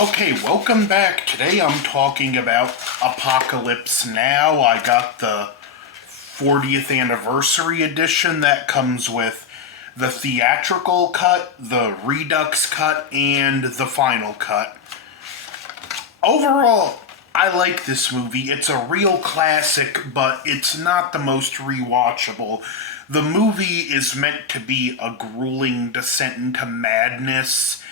Okay, welcome back. Today I'm talking about Apocalypse Now. I got the 40th anniversary edition that comes with the theatrical cut, the Redux cut, and the final cut. Overall, I like this movie. It's a real classic, but it's not the most rewatchable. The movie is meant to be a grueling descent into madness,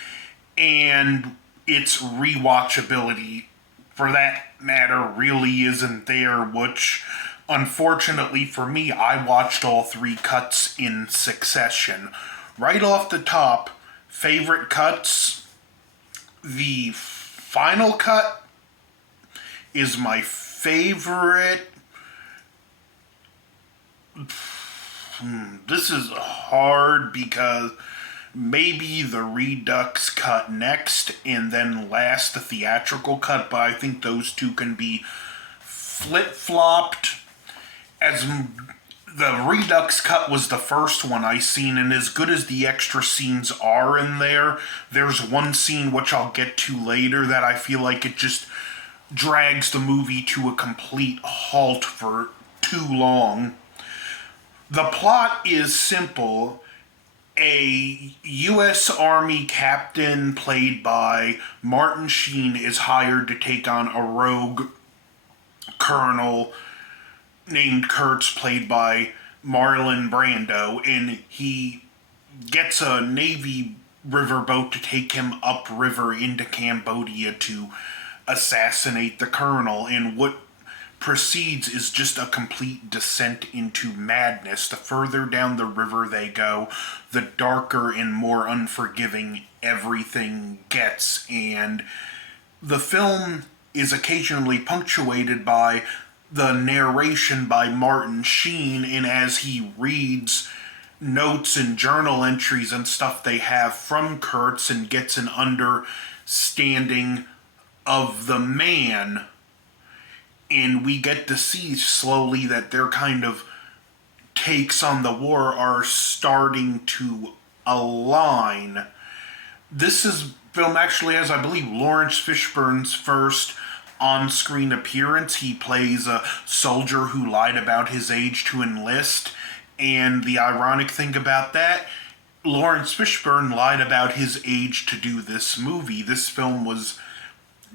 and its rewatchability, for that matter, really isn't there, which, unfortunately for me, I watched all three cuts in succession. Right off the top, favorite cuts, the final cut is my favorite. This is hard because maybe the Redux cut next, and then last the theatrical cut, but I think those two can be flip-flopped. As the Redux cut was the first one I seen, and as good as the extra scenes are in there, there's one scene which I'll get to later that I feel like it just drags the movie to a complete halt for too long. The plot is simple. A U.S. Army captain played by Martin Sheen is hired to take on a rogue colonel named Kurtz, played by Marlon Brando, and he gets a Navy riverboat to take him upriver into Cambodia to assassinate the colonel, and what proceeds is just a complete descent into madness. The further down the river they go, the darker and more unforgiving everything gets, and the film is occasionally punctuated by the narration by Martin Sheen, and as he reads notes and journal entries and stuff they have from Kurtz and gets an understanding of the man, and we get to see slowly that their kind of takes on the war are starting to align. This film actually has, I believe, Lawrence Fishburne's first on-screen appearance. He plays a soldier who lied about his age to enlist, and the ironic thing about that, Lawrence Fishburne lied about his age to do this movie. This film was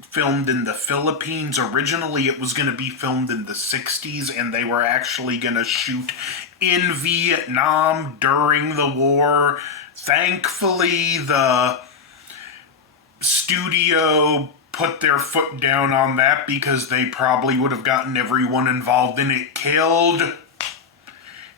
filmed in the Philippines. Originally, it was going to be filmed in the 60s, and they were actually going to shoot in Vietnam during the war. Thankfully, the studio put their foot down on that because they probably would have gotten everyone involved in it killed.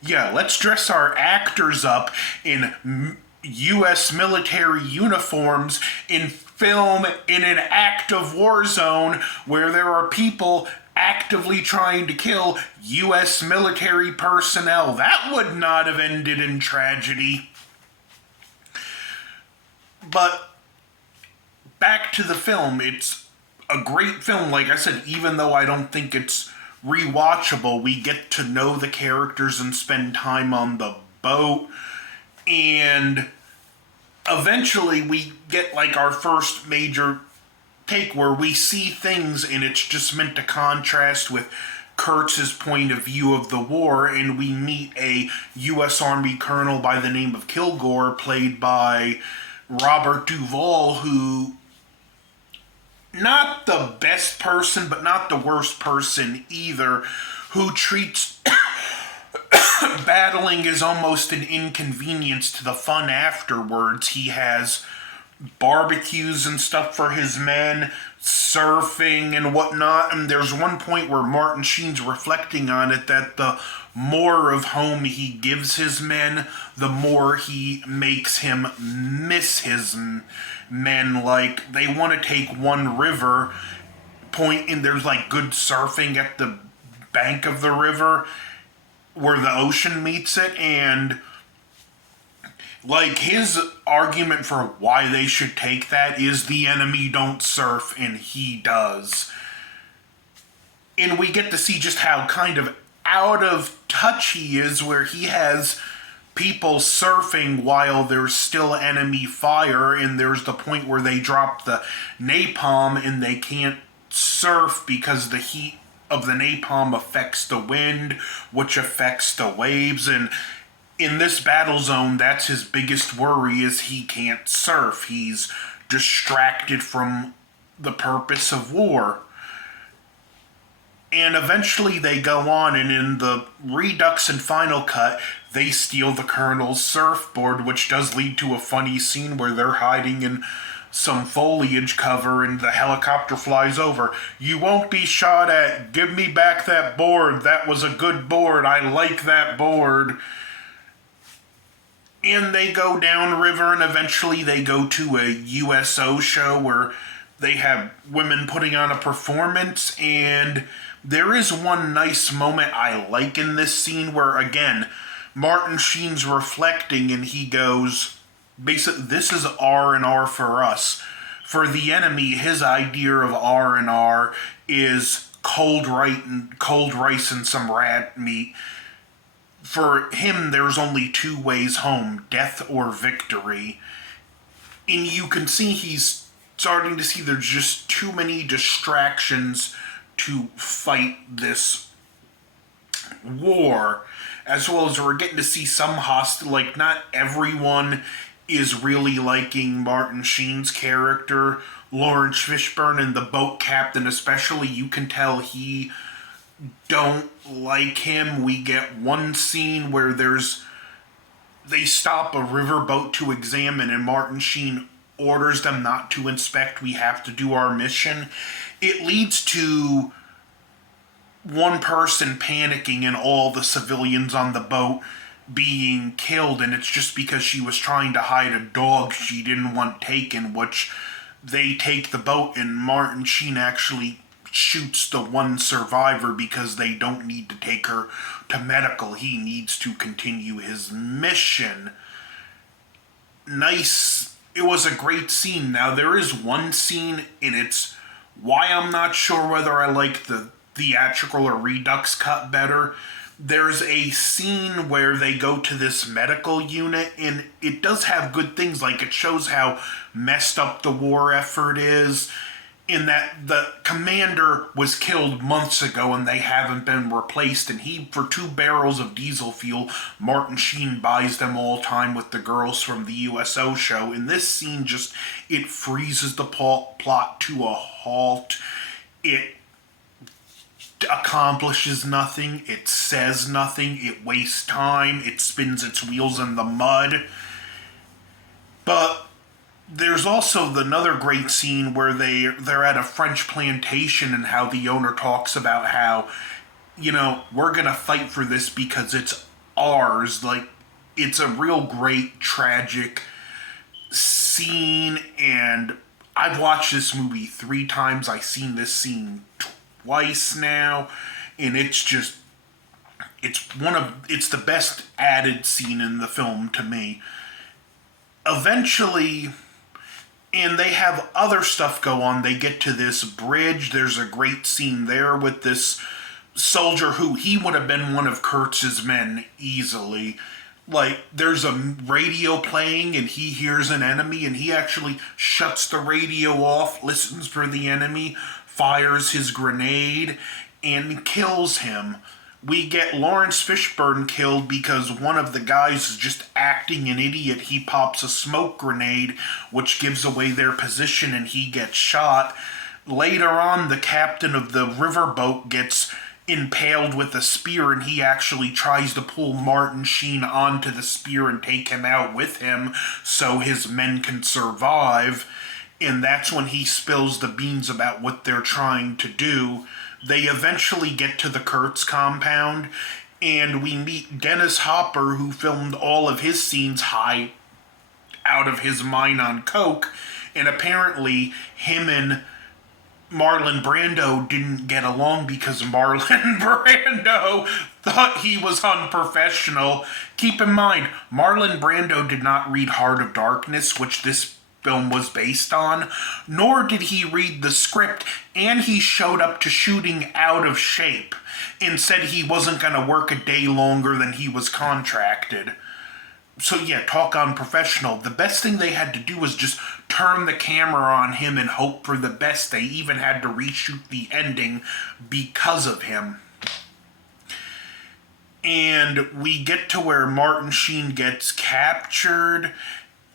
Yeah, let's dress our actors up in U.S. military uniforms and film in an active war zone where there are people actively trying to kill U.S. military personnel. That would not have ended in tragedy. But back to the film. It's a great film. Like I said, even though I don't think it's rewatchable, we get to know the characters and spend time on the boat, and eventually we get like our first major take where we see things, and it's just meant to contrast with Kurtz's point of view of the war, and we meet a U.S. Army colonel by the name of Kilgore, played by Robert Duvall, who, not the best person, but not the worst person either, who treats battling as almost an inconvenience to the fun afterwards. He has barbecues and stuff for his men, surfing and whatnot, and there's one point where Martin Sheen's reflecting on it, that the more of home he gives his men, the more he makes him miss his men. Like, they want to take one river point, and there's like good surfing at the bank of the river where the ocean meets it, and like his argument for why they should take that is the enemy don't surf and he does. And we get to see just how kind of out of touch he is, where he has people surfing while there's still enemy fire, and there's the point where they drop the napalm and they can't surf because the heat of the napalm affects the wind, which affects the waves. And in this battle zone, that's his biggest worry, is he can't surf. He's distracted from the purpose of war. And eventually they go on, and in the Redux and Final Cut, they steal the Colonel's surfboard, which does lead to a funny scene where they're hiding in some foliage cover and the helicopter flies over. "You won't be shot at. Give me back that board. That was a good board. I like that board." And they go downriver, and eventually they go to a USO show where they have women putting on a performance. And there is one nice moment I like in this scene where, again, Martin Sheen's reflecting and he goes, basically, this is R&R for us. For the enemy, his idea of R&R is cold rice and some rat meat. For him, there's only two ways home, death or victory. And you can see he's starting to see there's just too many distractions to fight this war. As well as we're getting to see some hostile, like, not everyone is really liking Martin Sheen's character. Lawrence Fishburne, and the boat captain especially, you can tell he don't like him. We get one scene where they stop a riverboat to examine, and Martin Sheen orders them not to inspect. We have to do our mission. It leads to one person panicking and all the civilians on the boat being killed, and it's just because she was trying to hide a dog she didn't want taken, which they take the boat, and Martin Sheen actually shoots the one survivor because they don't need to take her to medical. He needs to continue his mission. Nice. It was a great scene. Now, there is one scene, and it's why I'm not sure whether I like the theatrical or Redux cut better. There's a scene where they go to this medical unit, and it does have good things. Like, it shows how messed up the war effort is, in that the commander was killed months ago and they haven't been replaced, and he, for 2 barrels of diesel fuel, Martin Sheen buys them all time with the girls from the USO show. In this scene, it freezes the plot to a halt. It accomplishes nothing, it says nothing, it wastes time, it spins its wheels in the mud. But there's also another great scene where they're at a French plantation, and how the owner talks about how, we're gonna fight for this because it's ours. Like, it's a real great tragic scene, and I've watched this movie 3 times. I've seen this scene twice now, and it's the best added scene in the film to me. Eventually, and they have other stuff go on. They get to this bridge. There's a great scene there with this soldier who, he would have been one of Kurtz's men easily. Like, there's a radio playing and he hears an enemy, and he actually shuts the radio off, listens for the enemy, fires his grenade, and kills him. We get Lawrence Fishburne killed because one of the guys is just acting an idiot. He pops a smoke grenade, which gives away their position, and he gets shot. Later on, the captain of the riverboat gets impaled with a spear, and he actually tries to pull Martin Sheen onto the spear and take him out with him so his men can survive. And that's when he spills the beans about what they're trying to do. They eventually get to the Kurtz compound, and we meet Dennis Hopper, who filmed all of his scenes high out of his mind on coke, and apparently him and Marlon Brando didn't get along because Marlon Brando thought he was unprofessional. Keep in mind, Marlon Brando did not read Heart of Darkness, which this film was based on, nor did he read the script, and he showed up to shooting out of shape and said he wasn't going to work a day longer than he was contracted. So yeah, talk unprofessional. The best thing they had to do was just turn the camera on him and hope for the best. They even had to reshoot the ending because of him. And we get to where Martin Sheen gets captured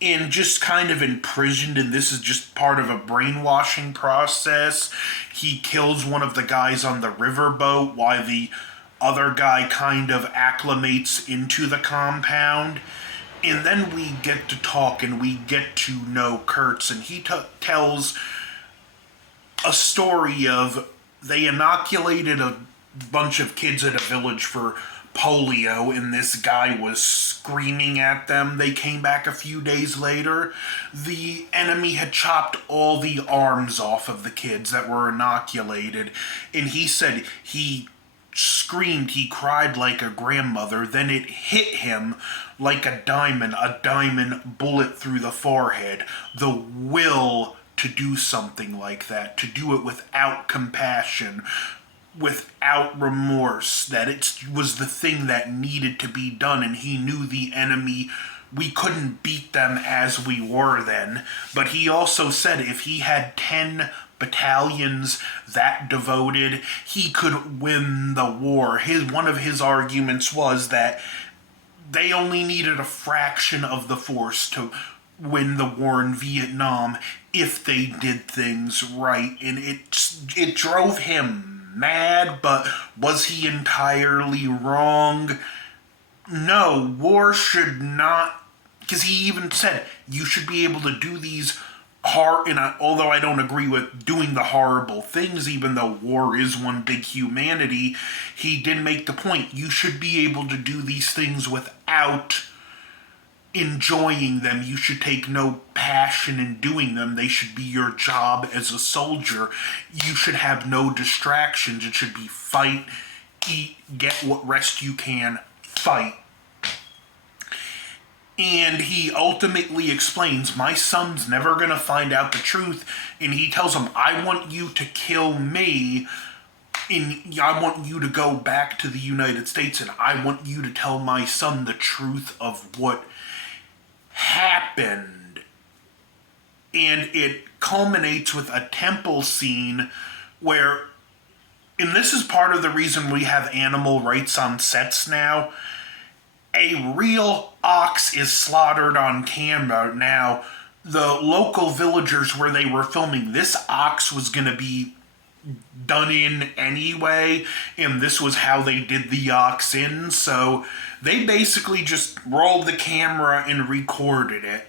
and just kind of imprisoned, and this is just part of a brainwashing process. He kills one of the guys on the riverboat while the other guy kind of acclimates into the compound. And then we get to talk and we get to know Kurtz, and he tells a story of they inoculated a bunch of kids at a village for polio, and this guy was screaming at them. They came back a few days later. The enemy had chopped all the arms off of the kids that were inoculated, and he said he screamed, he cried like a grandmother. Then it hit him like a diamond bullet through the forehead. The will to do something like that, to do it without compassion, without remorse, that it was the thing that needed to be done. And he knew the enemy, we couldn't beat them as we were then. But he also said if he had 10 battalions that devoted, he could win the war. One of his arguments was that they only needed a fraction of the force to win the war in Vietnam if they did things right. And it drove him mad, but was he entirely wrong? No, war should not, because he even said you should be able to do these although I don't agree with doing the horrible things, even though war is one big humanity, he did make the point you should be able to do these things without enjoying them. You should take no passion in doing them. They should be your job as a soldier. You should have no distractions. It should be fight, eat, get what rest you can, fight. And he ultimately explains, my son's never going to find out the truth. And he tells him, I want you to kill me. And I want you to go back to the United States. And I want you to tell my son the truth of what happened. And it culminates with a temple scene where, and this is part of the reason we have animal rights on sets now, a real ox is slaughtered on camera. Now, the local villagers where they were filming, this ox was going to be done in anyway, and this was how they did the ox in, so they basically just rolled the camera and recorded it.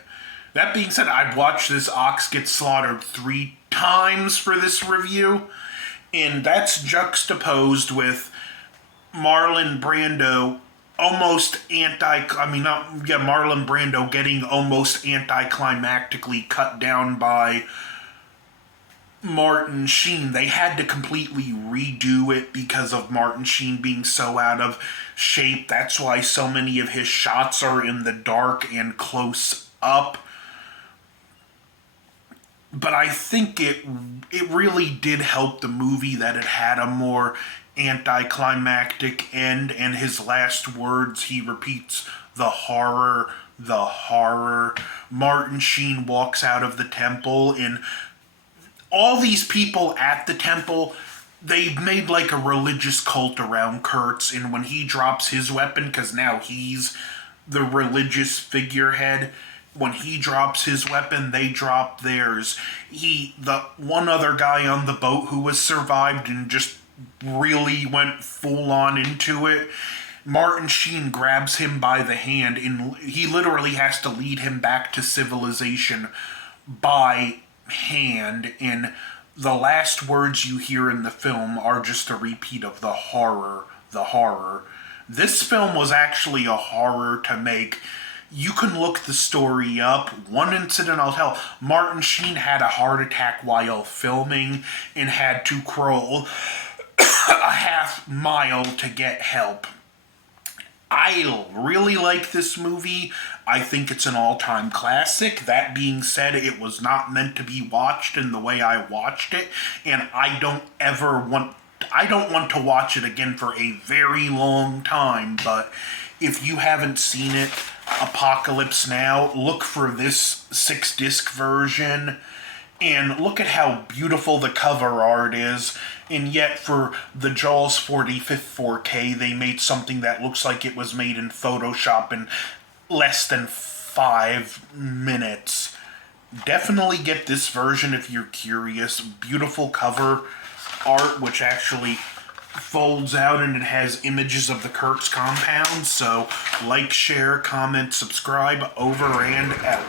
That being said, I've watched this ox get slaughtered 3 times for this review, and that's juxtaposed with Marlon Brando Marlon Brando getting almost anticlimactically cut down by Martin Sheen. They had to completely redo it because of Martin Sheen being so out of shape. That's why so many of his shots are in the dark and close up. But I think it really did help the movie that it had a more anticlimactic end, and his last words, he repeats, the horror, the horror. Martin Sheen walks out of the temple, and all these people at the temple, they made like a religious cult around Kurtz, and when he drops his weapon, because now he's the religious figurehead, when he drops his weapon, they drop theirs. The one other guy on the boat who was survived and just really went full on into it, Martin Sheen grabs him by the hand, and he literally has to lead him back to civilization by hand. And the last words you hear in the film are just a repeat of the horror, the horror. This film was actually a horror to make. You can look the story up. One incident I'll tell, Martin Sheen had a heart attack while filming and had to crawl a half mile to get help. I really like this movie. I think it's an all-time classic. That being said, it was not meant to be watched in the way I watched it, and I don't want to watch it again for a very long time, but If you haven't seen it, Apocalypsenow, look for this 6-disc version. And look at how beautiful the cover art is. And yet, for the Jaws 45th 4K, they made something that looks like it was made in Photoshop in less than 5 minutes. Definitely get this version if you're curious. Beautiful cover art, which actually folds out and it has images of the Kurtz compound. So, like, share, comment, subscribe, over and out.